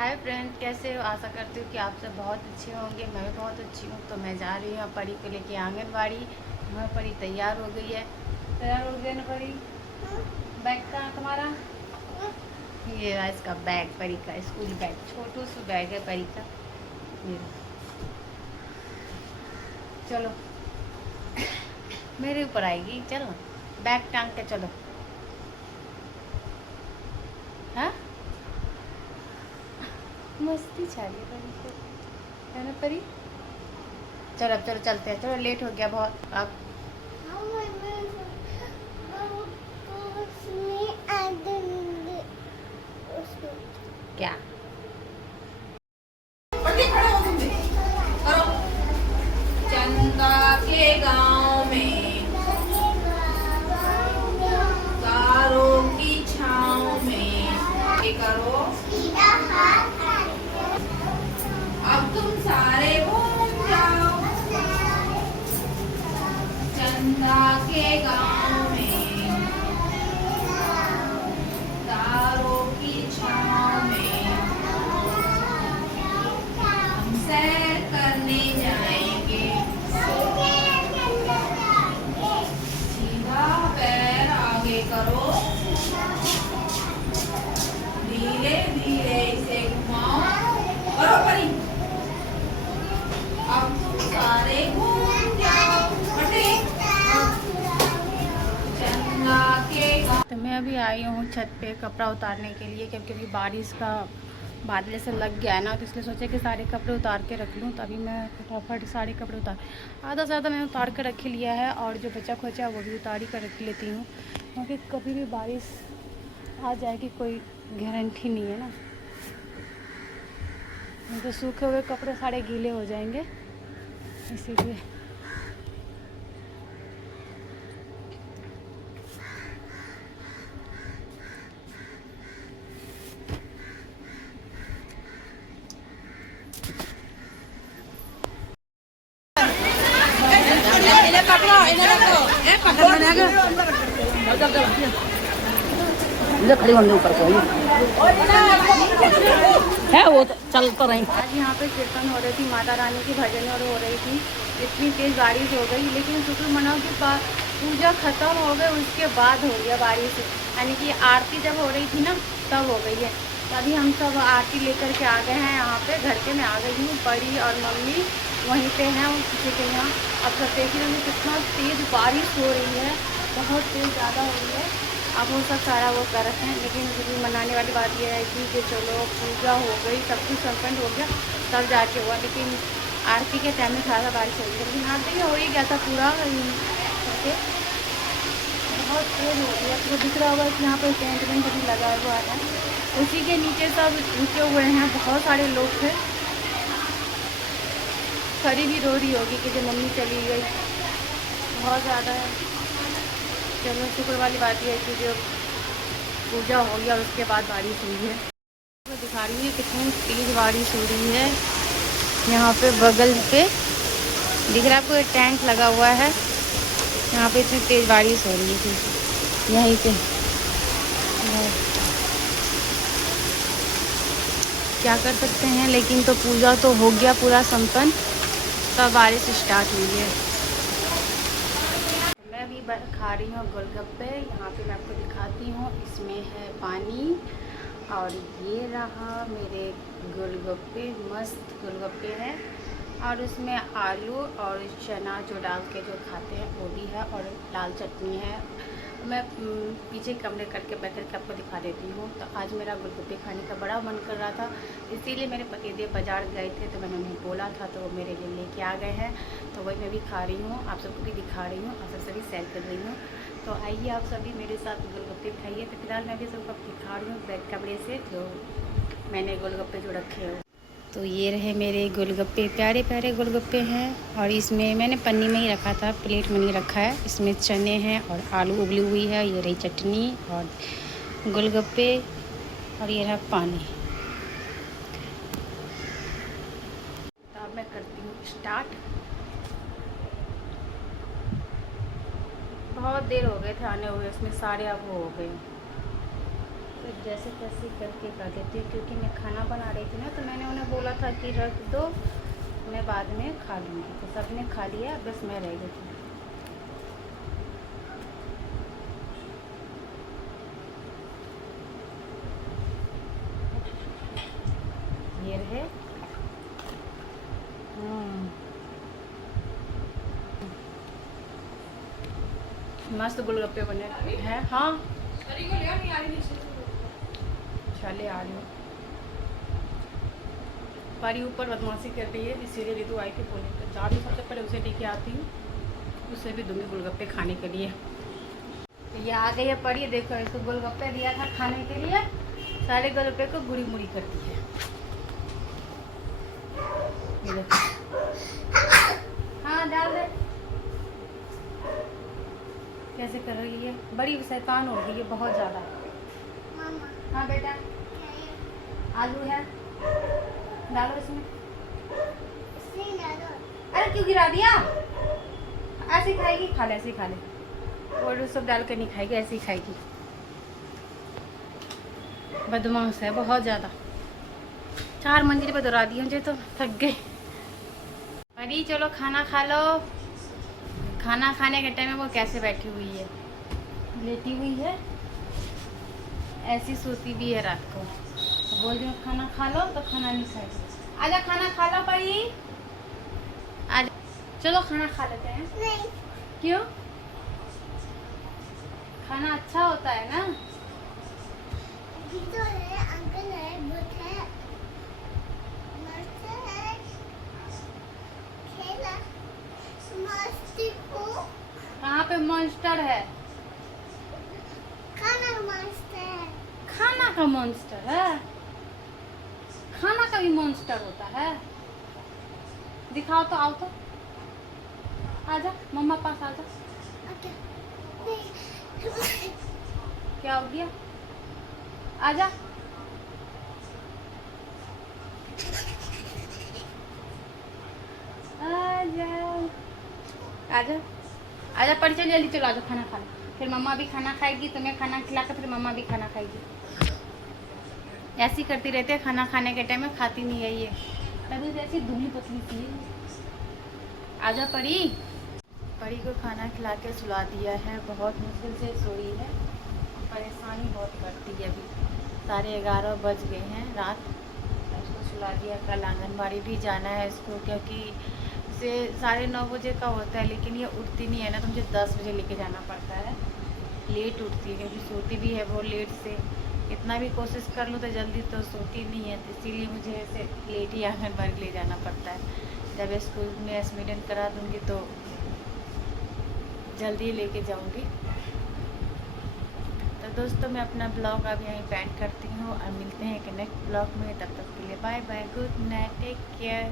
Hi friend, कैसे हो? आशा करती हूँ कि आप सब बहुत अच्छे होंगे। मैं भी बहुत अच्छी हूँ। तो मैं जा रही हूँ परी को लेके आंगनबाड़ी। मैं परी तैयार हो गई है। तैयार हो गई ना परी? बैग कहाँ तुम्हारा? ये रहा इसका बैग, परी का स्कूल बैग। छोटू सा बैग है परी का। ये चलो मेरे ऊपर आएगी। चलो बैग टांग के चलो। हाँ, मस्ती छा रही है परी को, है ना परी? चलो अब चलो चलते हैं। चलो लेट हो गया बहुत अब। क्या? चंदा के गांव में तारों की छाँव में ये करो। अब तुम सारे घूम जाओ चंदा के गांव में तारों की छाँव में हम सैर करने जाएंगे। सीधा पैर आगे करो, धीरे धीरे इसे घुमाओ। करो परी। अब तुम सारे घूम जाओ चंदा के गाँव। तो मैं अभी आई हूँ छत पे कपड़ा उतारने के लिए, क्योंकि अभी बारिश का बादल से लग गया है ना, तो इसलिए सोचा कि सारे कपड़े उतार के रख लूँ। तभी मैं फटाफट सारे कपड़े उतार, आधा से ज़्यादा मैंने उतार कर रख लिया है, और जो बचा खोचा वो भी उतार ही कर रख लेती हूँ, क्योंकि कभी भी बारिश आ जाएगी कोई गारंटी नहीं है ना। नहीं तो सूखे हुए कपड़े सारे गीले हो जाएंगे, इसीलिए। खड़ी होने ऊपर कोई है, वो तो चल तो रही। आज यहाँ पे कीर्तन हो रही थी, माता रानी की भजन और हो रही थी। इतनी तेज़ बारिश हो गई, लेकिन शुक्र मनाओ कि पूजा ख़त्म हो गई उसके बाद हो गया बारिश। यानी कि आरती जब हो रही थी ना तब हो गई है। तभी हम सब आरती लेकर के आ गए हैं यहाँ पे। घर के मैं आ गई हूँ, बड़ी और मम्मी वहीं पे हैं उस किसी के यहाँ। अब सब देख रहे हैं कितना तेज़ बारिश हो रही है, बहुत तेज़ ज़्यादा हो रही है। अब वो सब सारा वो कर रखे हैं, लेकिन मनाने वाली बात यह है कि चलो पूजा हो गई, सब कुछ संपन्न हो गया, तब जाके हुआ। लेकिन आरती के टाइम में ज़्यादा बारिश हो गई, लेकिन आरती में हो ही गया था पूरा करके। बहुत तेज़ हो गया। तो दिख रहा होगा कि यहाँ पर टेंट वेंट भी लगा हुआ है, उसी के नीचे सब रुके हुए हैं, बहुत सारे लोग थे। खरी भी रो रही होगी कि जो मम्मी चली गई, बहुत ज़्यादा है। चलो शुक्र वाली बात यह है कि जो पूजा हो गया उसके बाद बारिश हुई है। मैं दिखा रही हूँ कितनी तेज़ बारिश हो रही है। यहाँ पे बगल पे दिख रहा है आपको, एक टैंक लगा हुआ है, यहाँ पे इतनी तेज़ बारिश हो रही है यहीं पे। क्या कर सकते हैं, लेकिन तो पूजा तो हो गया पूरा संपन्न, तब बारिश स्टार्ट हुई है। मैं अभी खा रही हूँ गोलगप्पे। यहाँ पे मैं आपको दिखाती हूँ, इसमें है पानी, और ये रहा मेरे गोलगप्पे। मस्त गोलगप्पे हैं, और उसमें आलू और चना जो डाल के जो खाते हैं वो भी है, और लाल चटनी है। मैं पीछे कमरे करके बैठ करके आपको दिखा देती हूँ। तो आज मेरा गोलगप्पे खाने का बड़ा मन कर रहा था, इसीलिए मेरे पतिदेव बाज़ार गए थे, तो मैंने उन्हें बोला था, तो वो मेरे लिए लेके आ गए हैं। तो वही मैं भी खा रही हूँ, आप सबको भी दिखा रही हूँ, आप सबसे भी शेयर कर रही हूँ। तो आइए आप सभी मेरे साथ गोलगप्पे खाइए। तो फिलहाल मैं भी सबको दिखा रही हूँ बैक कमरे से, जो मैंने गोलगप्पे जो रखे हो। तो ये रहे मेरे गोलगप्पे, प्यारे प्यारे गोलगप्पे हैं। और इसमें मैंने पन्नी में ही रखा था, प्लेट में नहीं रखा है। इसमें चने हैं और आलू उबली हुई है, ये रही चटनी और गोलगप्पे, और ये रहा पानी। तो अब मैं करती हूँ स्टार्ट। बहुत देर हो गए थे आने हुए, इसमें सारे अब वो हो गए, तो जैसे तैसे करके कर देती हूँ, क्योंकि मैं खाना बना रही थी ना, तो मैंने उन्हें बोला था कि रख दो, मैं बाद में खा लूँगी। तो सबने खा लिया, बस मैं रह गई थी। ये रहे। मस्त गोलगप्पे बने हैं। हाँ चले आ रही हूँ। पारी ऊपर बदमाशी कर रही है, इसीलिए रितु आई थी बोले तो जा भी सबसे पहले उसे लेके आती हूँ, उसे भी दूंगी गोलगप्पे खाने के लिए। तो ये आ गई है परी, देखो इसको गोलगप्पे दिया था खाने के लिए, सारे गोलगप्पे को गुड़ी मुड़ी करती है। ये देखो। हाँ डाल दे। कैसे कर रही है, बड़ी शैतान हो गई है बहुत ज़्यादा। हाँ बेटा आलू है, डालो इसमें। अरे क्यों गिरा दिया? ऐसे खाएगी, खा ले, ऐसे ही खा ले। और सब डाल कर नहीं खाएगी, ऐसे ही खाएगी। बदमाश है बहुत ज़्यादा। 4 मंजिल पर दौड़ा दी मुझे, तो थक गई। अरे चलो खाना खा लो। खाना खाने के टाइम में वो कैसे बैठी हुई है, लेटी हुई है, ऐसी सोती भी है रात को। तो बोल रही हूँ खाना खा लो, तो खाना नहीं खाएगी। आजा खाना खा लो परी, आजा चलो खाना खा लेते हैं। नहीं। क्यों? खाना अच्छा होता है ना। तो है, अंकल है, भूत है, मस्त है, खेला, मस्ती को। कहाँ पे मॉन्स्टर है? खाना का मॉन्स्टर है। खाना का मॉन्स्टर है? खाना का भी मॉन्स्टर होता है? दिखाओ तो, आओ तो, आजा मम्मा पास आजा। क्या हो गया? आजा। आजा आजा आजा परी, चल जल्दी चलो, आजा खाना खा लो। फिर मम्मा भी खाना खाएगी, तुम्हें खाना खिला कर फिर मम्मा भी खाना खाएगी। ऐसी करती रहती है, खाना खाने के टाइम में खाती नहीं है ये, तभी जैसी दुबली पतली सी है। आजा परी। परी को खाना खिला के सुला दिया है, बहुत मुश्किल से सोई है, परेशानी बहुत करती है। अभी 11:30 बज गए हैं रात, इसको सुला दिया। कल आंगनबाड़ी भी जाना है इसको, क्योंकि से 9:30 बजे का होता है, लेकिन ये उठती नहीं है ना, तो मुझे 10 बजे लेके जाना पड़ता है। लेट उठती है क्योंकि सोती भी है वो लेट से। कितना भी कोशिश कर लूँ तो जल्दी तो सोती नहीं है, तो इसीलिए मुझे ऐसे लेट ही आंगनबाड़ी ले जाना पड़ता है। जब स्कूल में एडमिशन करा दूँगी तो जल्दी लेके जाऊँगी। तो दोस्तों मैं अपना ब्लॉग अब यहीं बैंड करती हूँ और मिलते हैं एक नेक्स्ट ब्लॉग में। तब तक के लिए bye bye, good night, take care.